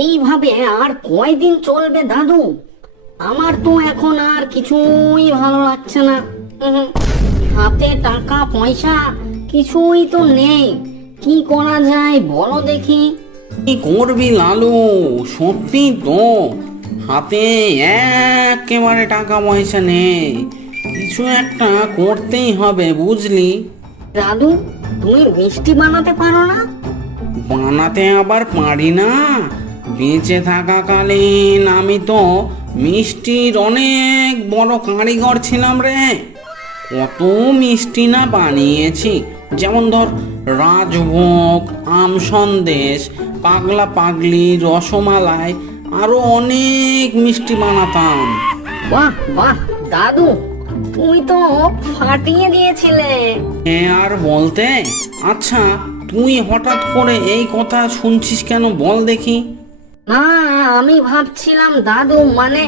এইভাবে আর কয়দিন চলবে দাদু? আমার তো এখন আর কিছুই ভালো লাগছে না। উহুম, হাতে টাকা পয়সা কিছুই তো নেই। কি করা যায় বলো দেখি। কি করবি লালু? সত্যি তো হাতে একেবারে টাকা পয়সা নেই। কিছু একটা করতেই হবে, বুঝলি? দাদু, তুমি মিষ্টি বানাতে পারো না? বানাতে আবার পারি না? বেঁচে থাকাকালীন আমি তো মিষ্টির অনেক বড় কারিগর ছিলাম রে। কত মিষ্টি না বানিয়েছি। যেমন ধর, রাজভোগ, আম সন্দেশ, পাগলা পাগলি, রসমালাই, আরো অনেক মিষ্টি বানাতাম। বাহ বাহ দাদু, তুমি তো ফাটিয়ে দিয়েছিলে। হ্যাঁ, আর বলতে। আচ্ছা, তুই হঠাৎ করে এই কথা শুনছিস কেন বল দেখি? না, আমি ভাবছিলাম দাদু, মানে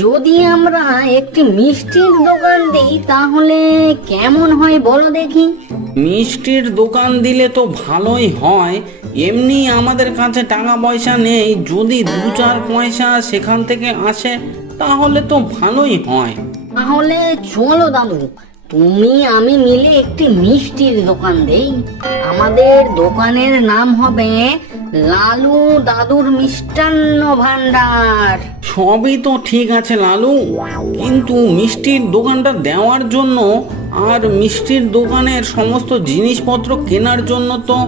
যদি আমরা একটি মিষ্টির দোকান দিই তাহলে কেমন হয় বলো দেখি। মিষ্টির দোকান দিলে তো ভালোই হয়। এমনি আমাদের কাছে টাকা পয়সা নেই, যদি দু চার পয়সা সেখান থেকে আসে তাহলে তো ভালোই হয়। তাহলে চলো দাদু, তুমি আমি মিলে একটি মিষ্টির দোকান দেই। আমাদের দোকানের নাম হবে লালু দাদুর মিষ্টান্ন ভান্ডার। সবই তো ঠিক আছে লালু, কিন্তু মিষ্টির দোকানটা দেওয়ার জন্য আর মিষ্টির দোকানের সমস্ত জিনিসপত্র কেনার জন্য তো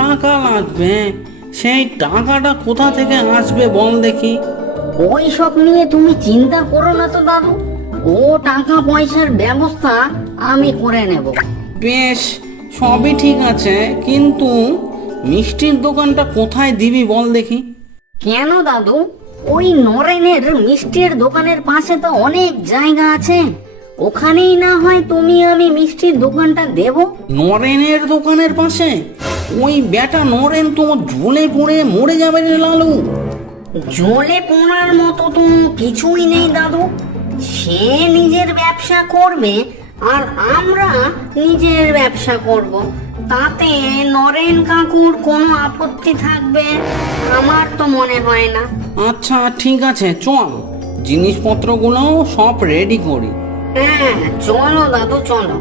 টাকা লাগবে। সেই টাকাটা কোথা থেকে আসবে বল দেখি? ওই সব নিয়ে তুমি চিন্তা করো না তো দাদু, ও টাকা পয়সার ব্যবস্থা আমি করে নেব। বেশ, সবই ঠিক আছে, কিন্তু মিষ্টির দোকানটা কোথায় দিবি বল দেখি? কেন দাদু, ওই নরেনের মিষ্টির দোকানের পাশে তো অনেক জায়গা আছে, ওখানেই না হয় তুমি আমি মিষ্টির দোকানটা দেব। নরেনের দোকানের পাশে? ওই বেটা নরেন তো জ্বলে পুড়ে মরে যাবে রে লালু। জ্বলে পোড়ার মতো তো কিছুই নেই দাদু। সে নিজের ব্যবসা করবে আর আমরা নিজের ব্যবসা করব, তাতে নরেন কাকুর কোনো আপত্তি থাকবে আমার তো মনে হয় না। আচ্ছা ঠিক আছে, চল জিনিসপত্রগুলো সব রেডি করি। হ্যাঁ, চলো দাদু চলো।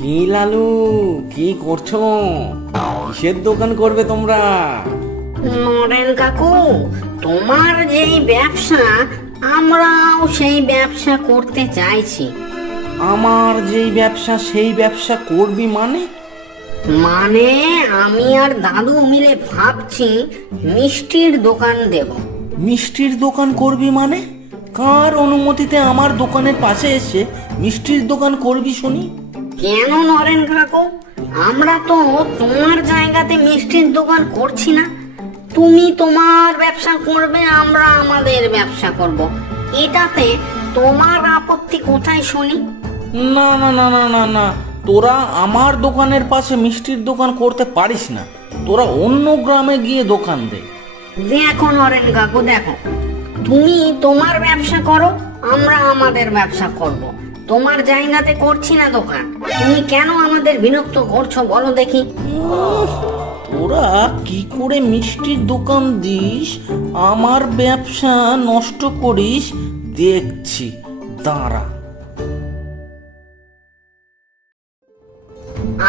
কি লালু, কি করছো? কিসের দোকান করবে তোমরা? নরেন কাকু, তোমার যেই ব্যবসা আমরাও সেই ব্যবসা করতে চাইছি। আমার যেই ব্যবসা সেই ব্যবসা করবি মানে? মানে আমি আর দাদু মিলে ভাবছি মিষ্টির দোকান দেব। মিষ্টির দোকান করবি মানে? কার অনুমতিতে আমার দোকানের পাশে এসে মিষ্টির দোকান করবি শুনি? কেন নরেন কাকু, আমরা তো তোমার জায়গাতে মিষ্টির দোকান করছি না। তুমি তোমার ব্যবসা করবে, আমরা আমাদের ব্যবসা করব, এটাতে তোমার আপত্তি কোথায় শুনি? না না না না না না, তোরা আমার দোকানের পাশে মিষ্টির দোকান করতে পারিস না। তোরা অন্য গ্রামে গিয়ে দোকান দে। দেখো নরেন কাকু, দেখো, তুমি তোমার ব্যবসা করো, আমরা আমাদের ব্যবসা করব। তোমার জায়গাতে করছি না দোকান, তুমি কেন আমাদের বিরক্ত করছো বলো দেখি। তোরা কি করে মিষ্টির দোকান দিস, আমার ব্যবসা নষ্ট করিস, দেখছি, দাঁড়া।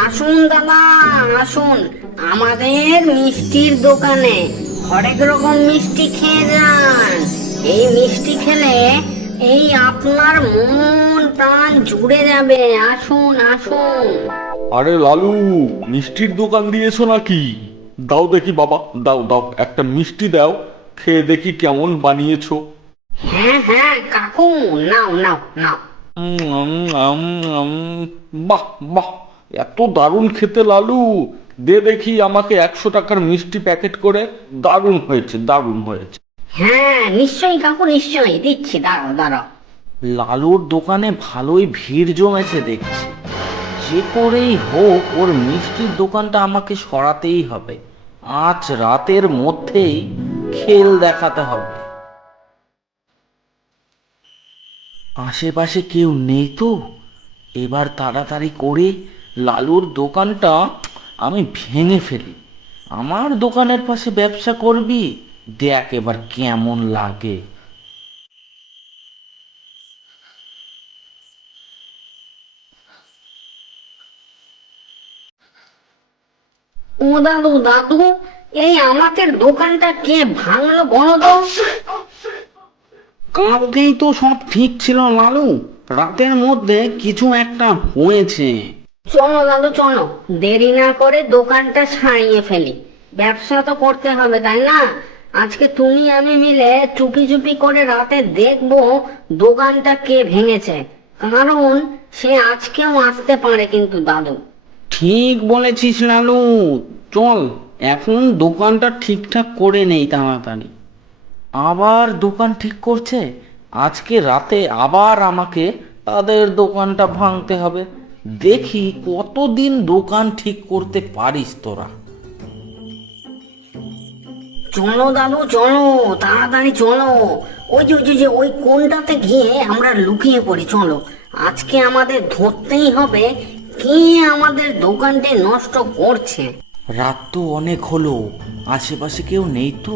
আসুন দাদা, আসুন আমাদের মিষ্টির দোকানে, হরেক রকম মিষ্টি খেয়ে যান। এই মিষ্টি খেলে এই আপনার মন প্রাণ জুড়ে যাবে। আসুন আসুন। আরে লালু, মিষ্টির দোকান দিয়েছো নাকি? দাও দেখি বাবা, দাও দাও, একটা মিষ্টি দাও, খেয়ে দেখি কেমন বানিয়েছো। হ্যাঁ হ্যাঁ কাকু, নাও নাও নাও। উম, উম, উম, উম, বাহ বাহ, এত দারুণ খেতে লালু। দে দেখি আমাকে 100 টাকার মিষ্টি প্যাকেট করে। দারুণ হয়েছে, দারুণ হয়েছে। হ্যাঁ নিশ্চয়ই কাকু, নিশ্চয়ই দিচ্ছি, দাঁড়াও দাঁড়াও। লালুর দোকানে ভালোই ভিড় জমেছে দেখছি। যে করেই হোক ওর মিষ্টির দোকানটা আমাকে সরাতেই হবে। আজ রাতের মধ্যেই খেল দেখাতে হবে। আশেপাশে কেউ নেই তো? এবার তাড়াতাড়ি করে লালুর দোকানটা আমি ভেঙে ফেলি। আমার দোকানের পাশে ব্যবসা করবি, দেখ এবার কেমন লাগে। ও দাদু দাদু, এই আমাদের দোকানটা কে ভাঙলো বলো তো? কালকেই তো সব ঠিক ছিল লালু, রাতের মধ্যে কিছু একটা হয়েছে। চলো দাদু চলো, দেরি না করে দোকানটা সারিয়ে ফেলি। ব্যবসা তো করতে হবে তাই না? আজকে তুমি আমি মিলে চুপি চুপি করে রাতে দেখবো দোকানটা কে ভেঙেছে। কারণ সে আজকেও আসতে পারে কিন্তু দাদু। ঠিক বলেছিস লালু, চল এখন দোকানটা ঠিকঠাক করে নেই তাড়াতাড়ি। আবার দোকান ঠিক করছে? আজকে রাতে আবার আমাকে তাদের দোকানটা ভাঙতে হবে। দেখি কতদিন দোকান ঠিক করতে পারিস তোরা। চলো দাদু চলো, তাড়াতাড়ি চলো। ওই যে ওই কোণটাতে গিয়ে আমরা লুকিয়ে পড়ি, চলো। আজকে আমাদের ধরতেই হবে কে আমাদের দোকানটি নষ্ট করছে। রাত তো অনেক হলো, আশেপাশে কেউ নেই তো?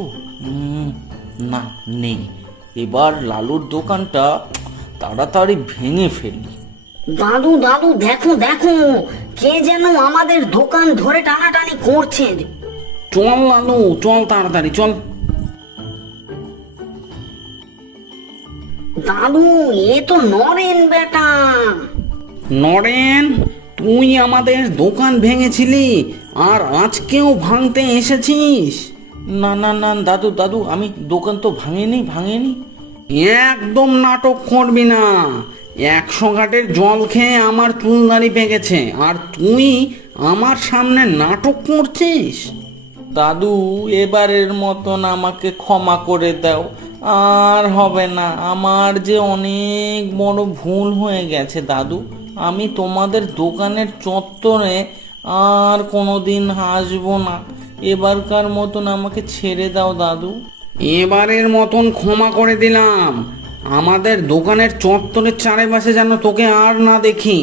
না, নেই। এবার লালুর দোকানটা তাড়াতাড়ি ভেঙে ফেলি। দাদু দাদু দেখো দেখো, কে যেন আমাদের দোকান ধরে টানাটানি করছে। চল লালু চল তাড়াতাড়ি চল। দাদু এ তো নরেন বেটা। নরেন, তুই আমাদের দোকান ভেঙেছিলি আর আজকেও ভাঙতে এসেছিস? না না না দাদু দাদু, আমি দোকান তো ভাঙিনি। একদম নাটক করবি না। 100 ঘাটের জল খেয়ে আমার চুল দাড়ি পেকেছে আর তুই আমার সামনে নাটক করছিস? দাদু, এবারের মতন আমাকে ক্ষমা করে দাও, আর হবে না। আমার যে অনেক বড় ভুল হয়ে গেছে দাদু। আমি তোমাদের দোকানের চত্বরে আর কোনোদিন আসবো না। এবারকার মতন আমাকে ছেড়ে দাও দাদু। এবারের মতন ক্ষমা করে দিলাম। আমাদের দোকানের চত্বরের চারিপাশে যেন তোকে আর না দেখি।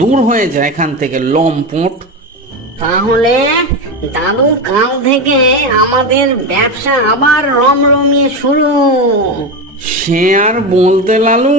দূর হয়ে যায় এখান থেকে লম্পট। তাহলে দাদু কাল থেকে আমাদের ব্যবসা আবার রমরমিয়ে শুরু। সে আর বলতে লালু।